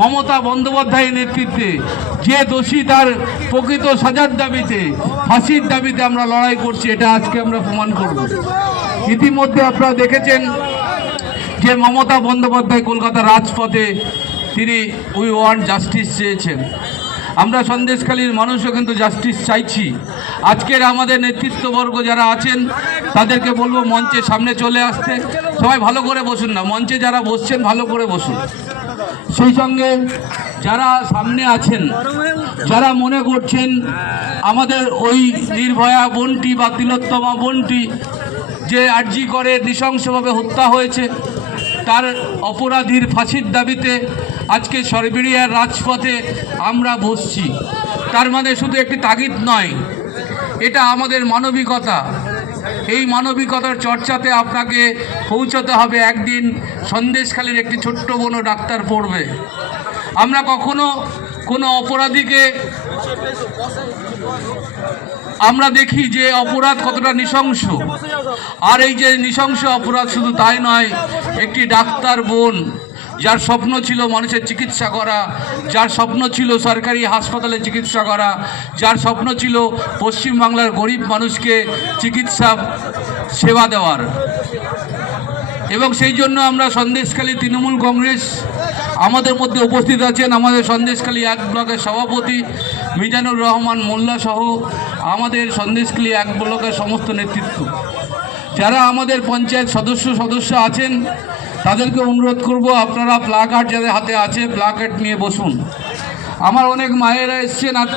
মমতা বন্দ্যোপাধ্যায়ের নেতৃত্বে যে দোষী তার প্রকৃত সাজার দাবিতে, ফাঁসির দাবিতে আমরা লড়াই করছি, এটা আজকে আমরা প্রমাণ করব। ইতিমধ্যে আপনারা দেখেছেন যে মমতা বন্দ্যোপাধ্যায় কলকাতা রাজপথে তিনি উই ওয়ান্ট জাস্টিস চেয়েছেন। আমরা সন্দেশখালীর মানুষও কিন্তু জাস্টিস চাইছি। আজকের আমাদের নেতৃত্ববর্গ যারা আছেন, তাদেরকে বলব মঞ্চের সামনে চলে আসতে। সবাই ভালো করে বসুন না, মঞ্চে যারা বসছেন, ভালো করে বসুন। সেই সঙ্গে যারা সামনে আছেন, যারা মনে করছেন আমাদের ওই নির্ভয়া বোনটি বা তিলোত্তমা বোনটি যে আর্জি করে নৃশংসভাবে হত্যা হয়েছে, তার অপরাধীর ফাঁসির দাবিতে আজকে সরবেরিয়ার রাজপথে আমরা বসছি। তার মানে শুধু একটি তাগিদ নয়, এটা আমাদের মানবিকতা। এই মানবিকতার চর্চাতে আপনাকে পৌঁছতে হবে একদিন সন্দেশখালীর একটি ছোট্ট বোনও ডাক্তার পড়বে। আমরা কখনো কোনো অপরাধীকে আমরা দেখি যে অপরাধ কতটা নৃশংস। আর এই যে নৃশংস অপরাধ শুধু তাই নয়, একটি ডাক্তার বোন যার স্বপ্ন ছিল মানুষের চিকিৎসা করা, যার স্বপ্ন ছিল সরকারি হাসপাতালে চিকিৎসা করা, যার স্বপ্ন ছিল পশ্চিমবাংলার গরিব মানুষকে চিকিৎসা, সেবা দেওয়ার। এবং সেই জন্য আমরা সন্দেশখালী তৃণমূল কংগ্রেস আমাদের মধ্যে উপস্থিত আছেন। আমাদের সন্দেশখালী এক ব্লকের সভাপতি মিজানুর রহমান মোল্লা সহ আমাদের সন্দেশখালী এক ব্লকের সমস্ত নেতৃত্ব। যারা আমাদের পঞ্চায়েত সদস্য সদস্য আছেন তাদেরকে অনুরোধ করব, আপনারা প্লাকার্ড যাদের হাতে আছে, প্লাকার্ড নিয়ে বসুন। আমার অনেক মায়েরা এসছেন